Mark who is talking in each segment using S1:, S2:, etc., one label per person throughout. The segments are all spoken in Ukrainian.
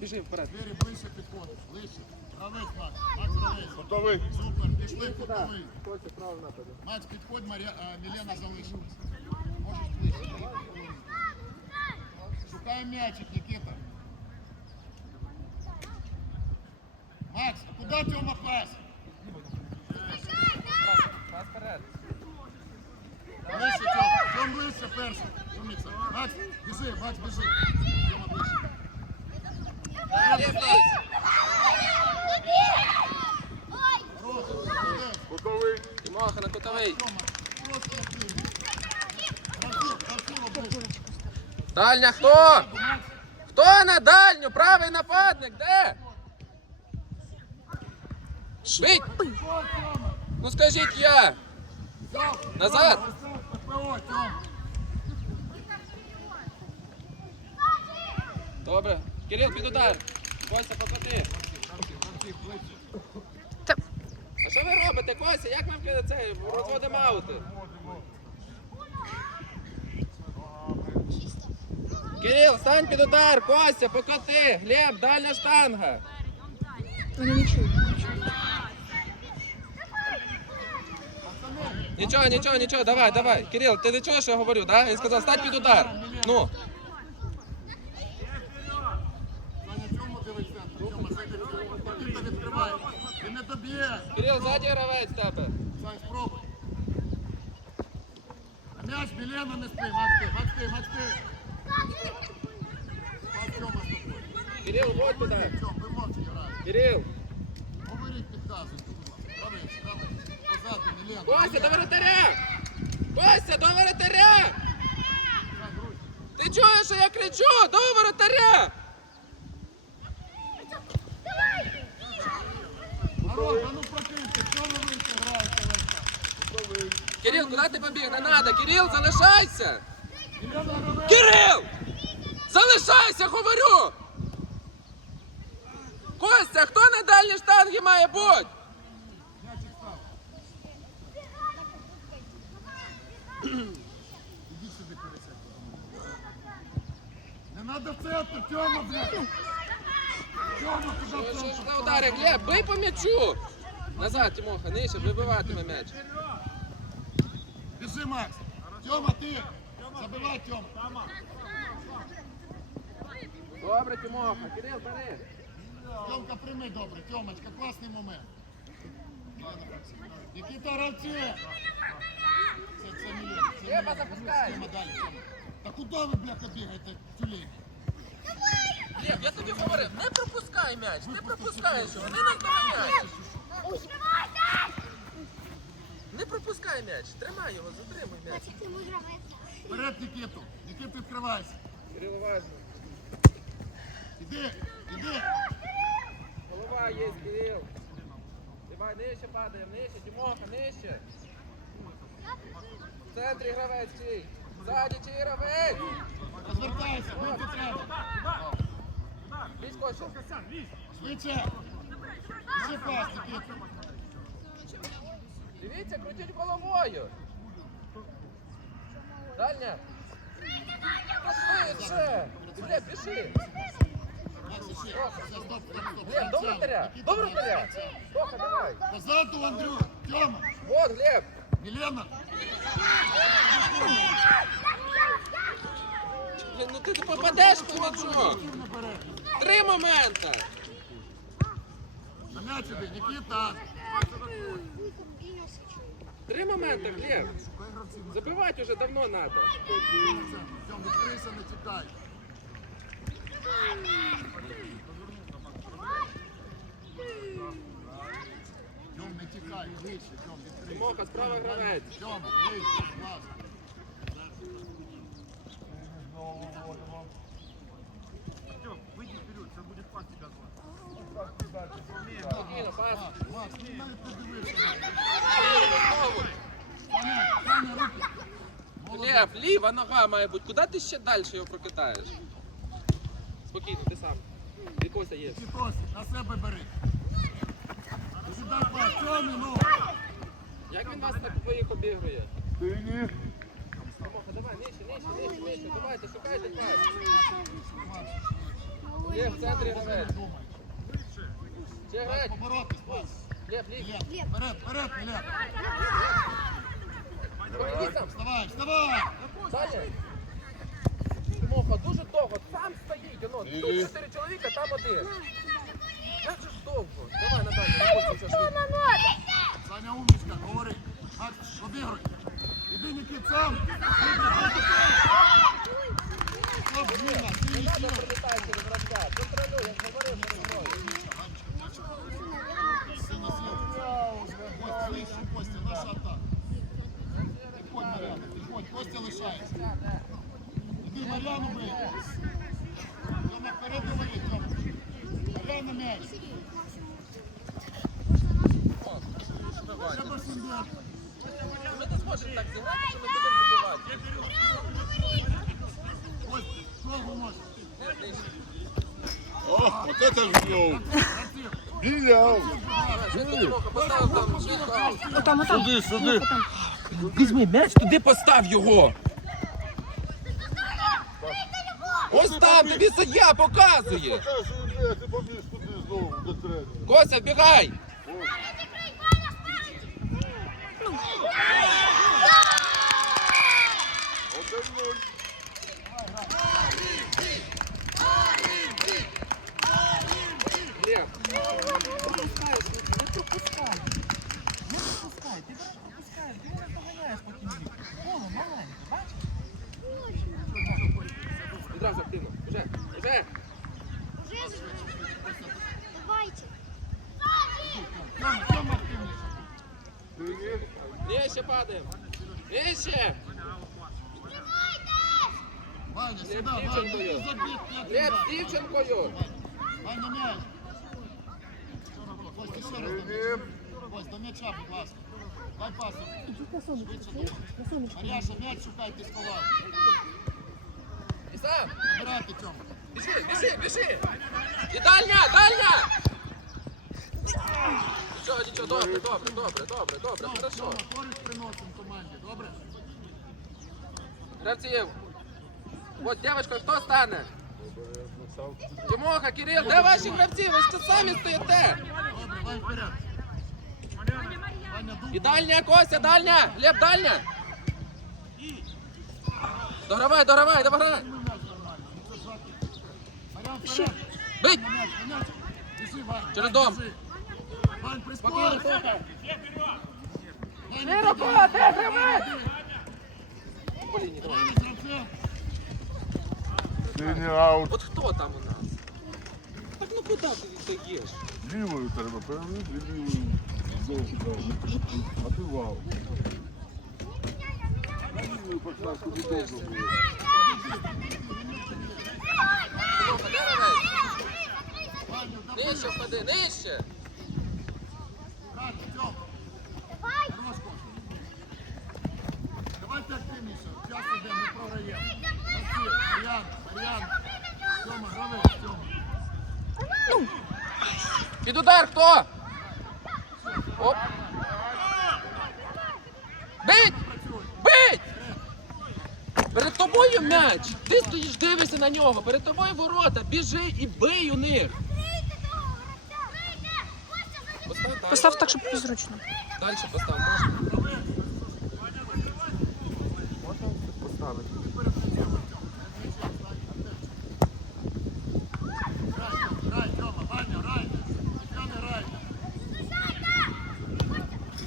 S1: біжи вперед.
S2: Двері ближче підходиш, ближче. Гравець, Макс. Макс гравець.
S3: Готовий.
S2: Супер, пішли кутовий.
S1: Костя, право в нападі.
S2: Макс, підходь, Марія, а, Мілена залишилась. Можеш ближче. Шукай м'ячик, Нікіта. Макс, а куди Тьома пас?
S1: Пас вперед.
S2: Ближче, Тьом. Тьом ближче перший. Умніця. Макс, біжи, Макс, біжи.
S1: Тимоха на кутовий. Дальня хто? Хто на дальню? Правий нападник, де?
S2: Тьома.
S1: Ну скажіть я! Назад. Добре. Кирил, під удар. Костя, покоти. А що ви робите, Костя? Як ми це розводимо аути? Кирил, стань під удар, Костя, покоти. Глеб, дальня штанга.
S4: Вони не чують.
S1: Нічого, нічого, нічого, давай, давай. Кирил, ти не чуєш, що я говорю, да? Я сказав, стань під удар. Ну,
S2: Саня, Тьому дивись центр. Тьома, зайди в центр. Нікіта відкриває. Не доб'є.
S1: Кирил, ззаді гравець тебе.
S2: Сань, спробуй. А м'яч, Мілена не спи. Макс ти, Макс ти, Макс ти. Макс, Тьома з тобою.
S1: Кирил, вот туди.
S2: Тьом, ви мовчки граєте.
S1: Кирил.
S2: Говоріть, підказуйте. Гравець, гравець. Позаду, Мілена.
S1: Костя, до воротаря! Костя, до воротаря! Ти чуєш, що я кричу? До воротаря!
S2: Народ, а ну прокиньте, Тьома вище граєте весь час.
S1: Кирил, куди ти побіг? Не надо! Кирил, залишайся! Кирил! Залишайся, говорю! Костя, хто на дальній штангі має бути?
S2: Не надо в центр, Тьома, блядь.
S1: Що удари? Глеб, бий по м'ячу! Назад, Тимоха, нижче, вибиватиме м'яч.
S2: Біжи, Макс. Тьома, ти. Забивай, Тьома.
S1: Добре, Тимоха, Кирил, бери.
S2: Тьомка, прийми добре. Тьомочка, класний момент. Нікіта, гравці. Це, це Мілена. Це
S1: Треба
S2: Мілена.
S1: запускай.
S2: Тьома, далі, Тьома. Та куди ви, бляха, бігаєте, тюлень?
S1: Глеб, я тобі говорив, не пропускай м'яч, не пропускаєш його, не наздоганяй. Не пропускай м'яч, тримай його, затримуй м'яч.
S2: Вперед, Нікіту. Нікіта, відкривайся.
S1: Кирил, уважно.
S2: Іди, іди.
S1: Голова є, Кирил. Давай, нижче падаємо, нижче, Тимоха, нижче. В центрі гравець чий. Ззаді чий гравець.
S2: Розвертайся, вийти треба.
S1: Лізь, Костя.
S2: Швидше. Ще пас,
S1: Дивіться, крутіть головою. Дальня. Швидше. Глеб, піши. Глеб, до вратаря. До вратаря. Тоха, давай.
S2: Позаду, Андрю. Тьома.
S1: Вот, Глеб.
S2: Мілена.
S1: Блін, ну ти не попадеш по м'ячу. Три моменти.
S2: На м'яч іди, Нікіта.
S1: Три моменти, Глеб. Забивати вже давно треба.
S2: Тьом, відкрийся, не тікай. Тьом, не тікай, вище, Тьом, відкрийся.
S1: Тимоха, справа гравець.
S2: Тьом, вище, будь ласка.
S1: Спокійно, пас.
S2: Макс, ну навіть не дивишся.
S1: Знову.
S2: Саня, Саня, руки.
S1: Глеб, ліва нога має бути. Куди ти ще далі його прокидаєш? Спокійно, ти сам. Від Костя є.
S2: Тітосі, на себе бери. Ну.
S1: Як він вас так твоїх обігрує?
S3: Ти ні.
S1: Тимоха, давай, нижче, нижче, нижче, нижче. Давайте, шукайте пас. Лев, в центрі гравець. Ще.
S2: Вперед, вперед. Вставай, вставай.
S1: Саня. Тимоха, дуже довго. Сам стоїть. Оно. Тут чотири чоловіка, там один. Як же ж довго? Давай, Наталя, цього.
S2: Саня умничка, говори. Макс, обігруй. Іди, Нікіт, сам. Стоп, зміна, зміна,
S1: Надо
S2: зміна.
S1: прилітає через гравця. Контролюй, я говорив перед мною.
S2: Сильно сил. Костя, вище, Костя, наша атака. Підходь, Мар'яна, підходь, Костя лишається. Іди, Мар'яну бий. Тьома, вперед говори, Тьома. Мар'яна м'яч. Ще Барсендер.
S1: Ми не зможемо так зіграти, що ми будемо вибивати.
S2: Костя, довго можеш.
S1: Не знищити.
S3: О, вот это жмёл.
S2: Гравців.
S3: Біляв.
S1: Швидко Тимоха, поставив там, швидко аут.
S4: Отам, отам.
S3: Сюди, сюди.
S1: Візьми м'яч, туди постав його. Остав, там, тобі суддя показує.
S3: Ти побіг туди знову до тренера.
S1: Кося, бігай.
S3: Один нуль.
S1: Лев. Пропускаєш, не пропускай. Не пропускай, ти пропускаєш, ти не доганяєш спокійно. Коло маленьке, бачиш? Відразу активно. Уже, уже.
S5: Давайте.
S2: Тьома, Тьома активніше.
S3: Тренер.
S1: Нижче падаємо. Нижче.
S2: Ваня, сюди,
S1: Лев
S2: Ваня,
S1: Дівченкою.
S2: іди забіг, п'ятий
S1: Лев
S2: удар.
S1: з дівчинкою.
S2: Ваня, м'яч. Костя, ще раз до
S3: Тренер.
S2: м'яча. Костя, до м'яча, будь ласка. Дай пасу. Швидше дуже. Мар'яша, м'яч шукайте, сховав.
S1: І сам.
S2: Забирайте, Тьома.
S1: Біжи, біжи, біжи. І дальня, дальня. Нічого, нічого, добре, добре, добре, добре, добре, хорошо.
S2: Тьома, користь приносимо команді, добре?
S1: Гравців. От, дівчинка, хто стане? Тимоха, Кирил, де ваші гравці? Ви ж тут самі стоїте.
S2: Добре, Вань, вперед. Ваня,
S1: І
S2: дух.
S1: дальня, Костя, дальня. Глеб, дальня. Догравай, догравай, догравай.
S2: Ми м'яч нормально. Ну, це жахи. Мар'ян, вперед.
S1: Бить.
S2: На м'яч, на м'яч. Біжи, Вань.
S1: Через
S2: Вань,
S1: дом.
S2: біжи. Вань,
S1: Спокійно,
S2: приспорь.
S1: Сока.
S2: Дай,
S1: Не
S2: не
S1: рука,
S2: дай,
S1: де
S2: дай,
S1: гравець?
S2: дай.
S1: Блін, не давай.
S2: Дай, гравця.
S3: Тренер аут.
S1: От хто там у нас? Так ну куди ти даєш?
S3: Лівою треба перевернути, лівою.
S2: Давай.
S1: Нижче впади, нижче.
S2: Давайте активніше. Час іде, ми програємо. Мар'ян, Мар'ян. Тьома, гравець, Тьома.
S1: Під удар хто? Бить! Бить! Перед тобою м'яч! Ти стоїш, дивишся на нього, перед тобою ворота, біжи і бий у них. Постав далі.
S4: Постав так, щоб зручно.
S1: Далі постав, можна. Поставити.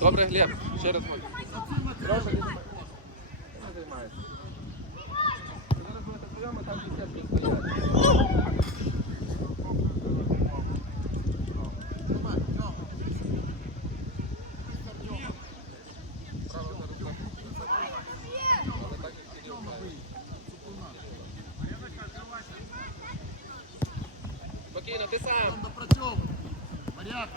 S1: Добре, Глеб, ще раз можна.
S2: Активно
S1: Прошу,
S2: треба.
S1: не займаєш. Зараз будете прийоми, там десятки стоять.
S2: Тримай, Тьома.
S1: Права на руках. Але так, як Кирил знає. Спокійно, ти сам.
S2: Там допрацьовуй. Мар'ян,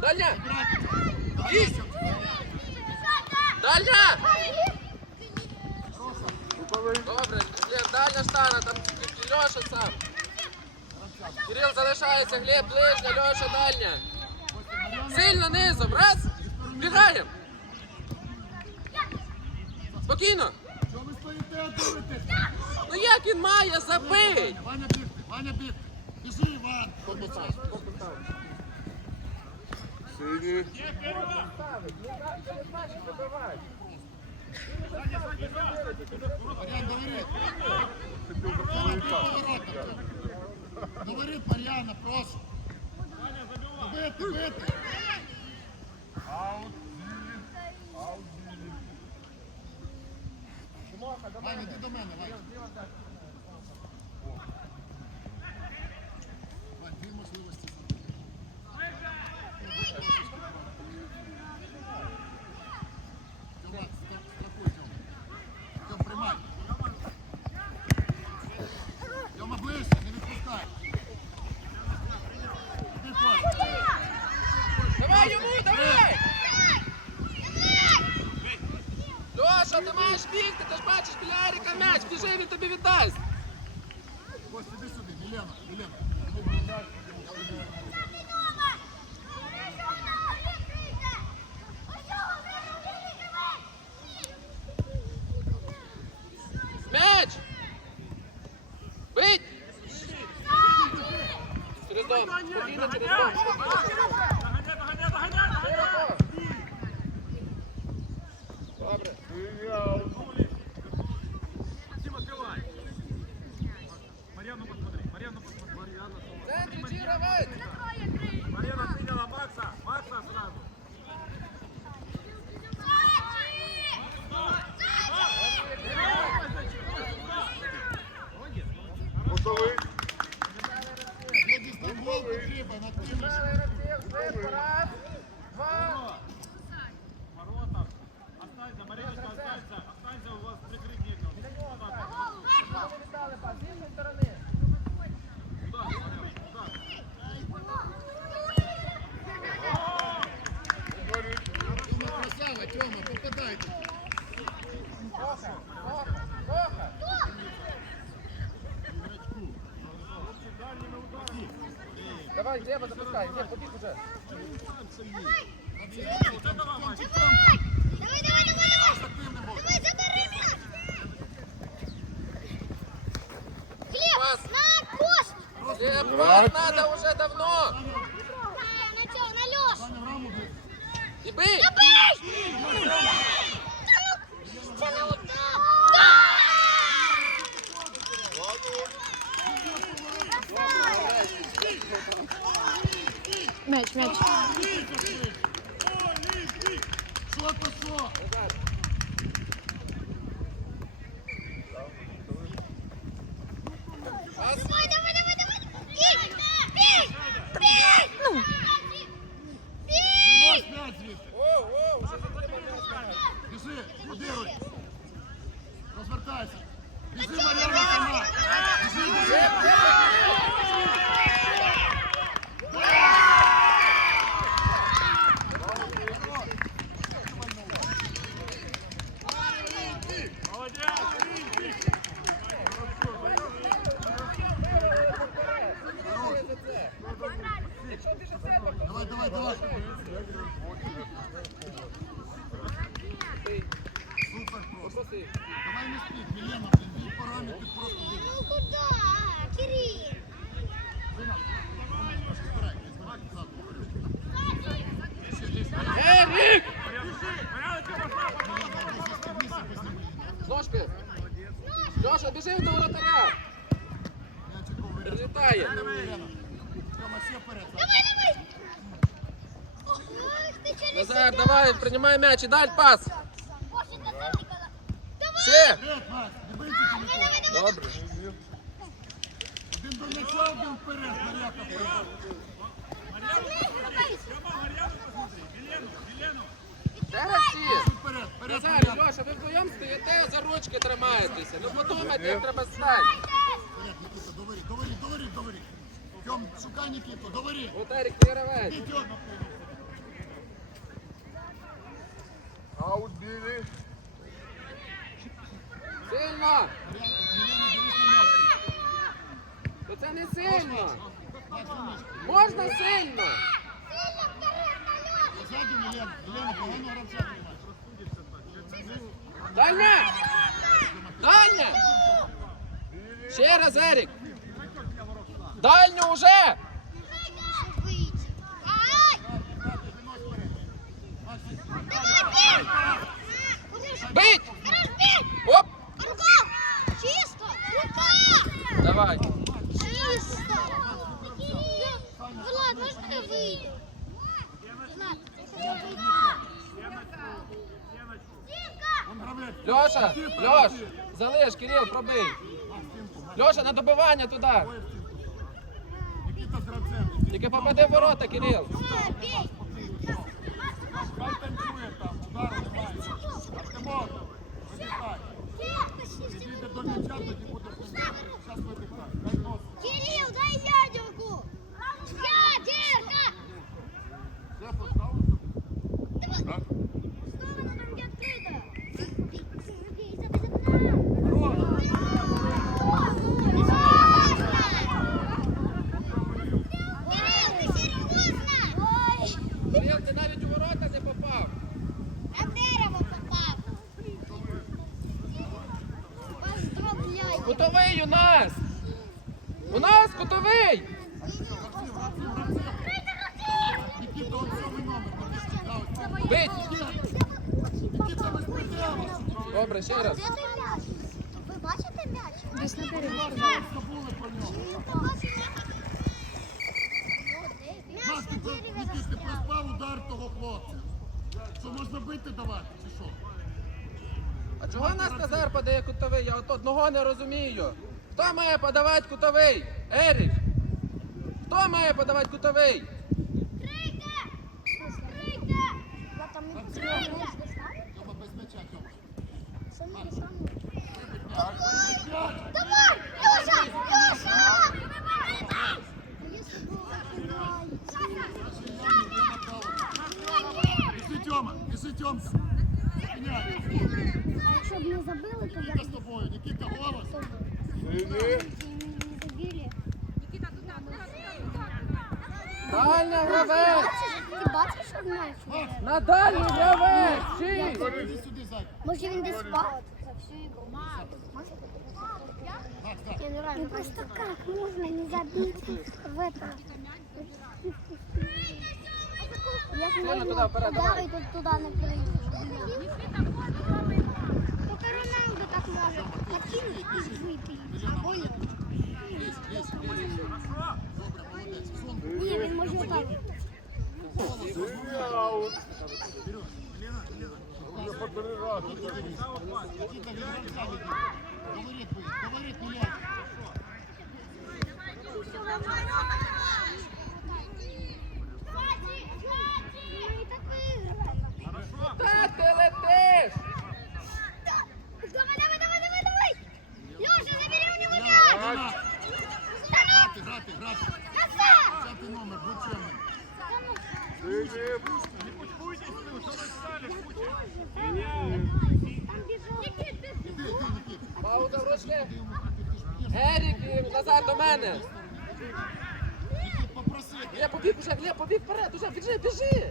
S1: Дальня! Їсть! Дальня! Добре, Глеб, дальня штана, там Льоша сам. Кирил залишається, Глеб ближня, Льоша дальня. Сильно низом, раз, бігаємо. Спокійно.
S2: Чого ви стоїте.
S1: Ну як він має забити?
S2: Ваня бігти, Ваня бігти. Біжи, Іван.
S3: Сині.
S2: Говори, Мар'яна, прошу. Бити, бити. Аут. Аут. Ваня, йди до мене, Ваня. Вань, дві можливості.
S1: біжи, він тобі віддасть.
S2: Ось іди сюди, Мілена, Мілена.
S1: Меч! Бить! Через дом! Спокійно, через дом! Треба запускай. Ні, побіг уже.
S6: Давай! Давай!
S1: Ножки. Льоша, біжи до воротаря. Прилітає.
S6: Давай, давай.
S1: Назар, давай, принимай мяч и дай пас.
S6: Все.
S1: Добре.
S2: Один до м'яча, один вперед, Мар'яка.
S1: Мар'яна,
S2: Мар'яна, посмотри.
S1: Елену,
S2: Елену.
S1: Льоша, ви вдвоєм стоїте, за ручки тримаєтеся. Ну подумайте, як треба стати.
S2: Вперед, Нікіта, доварі, доварі, доварі, доварі. Тьом, шукай Нікіту, доварі.
S1: От Ерік, не
S2: Тьом.
S3: Аут білі.
S1: Сильно!
S2: Мілена, дивись на м'яч.
S1: То це не сильно. Можна сильно.
S2: Ззаду, Мілена, Мілена, погано грав.
S1: Дальня! Дальня! Ще раз, Ерік. Дальню уже! Бить! Залиш, Кирил, пробий. Льоша, на добивання туди. Тільки попади в ворота, Кирил.
S2: Артемон, вибігай. Підійде до м'яча, тоді буде Зараз видихай. Хай носить.
S6: Кирилл, дай ядерку! Ядерка!
S2: Все, поставив?
S6: Давай.
S3: Так?
S6: Сторону нам не открыто! Бей, забей, забей! Кирилл, ты серьезно? Ой!
S1: Кирил, ти навіть у ворота не попав.
S6: А дерево попав. Поздравляю.
S1: Кутовий у нас! У нас кутовий!
S2: Нікіта, он сьомий номер. Нікіта, ось.
S1: Бить! Добре, ще раз.
S6: Ви бачите м'яч?
S4: Десь на.
S6: М'яч дереві
S2: ти проспав удар того хлопця. Що, можна бити давати, чи що?
S1: А чого нас Назар подає кутовий? Я от одного не розумію. Хто має подавати кутовий? Ерік! Хто має подавати кутовий?
S2: Тьома, без м'яча, Тьома.
S6: Давай! Леша! Леша!
S2: Біжи, Тьома, біжи, Тьомка. Зупиняй.
S6: Щоб не забили, то
S2: Нікіта з тобою, Нікіта, голос.
S3: Сині.
S6: не забили.
S1: Дальня гравець!
S6: Ти бачиш, що м'яч?
S2: Макс,
S1: На дальню гравець! Чи?
S2: іди сюди, ззаді.
S6: Може він десь спав?
S2: Макс, так.
S6: Ну просто как можно не забить в это? Я
S1: Сильно туди вперед, давай.
S6: тут туда накрыть. Только Роналду так может подкинуть и выпить. А понял?
S2: Лізь, лізь, лізь. Добре, молодець. Сон.
S6: Не, він може так.
S3: Сині аут. Вже
S1: Глеб, побіг уже, я побіг вперед, уже, біжи, біжи.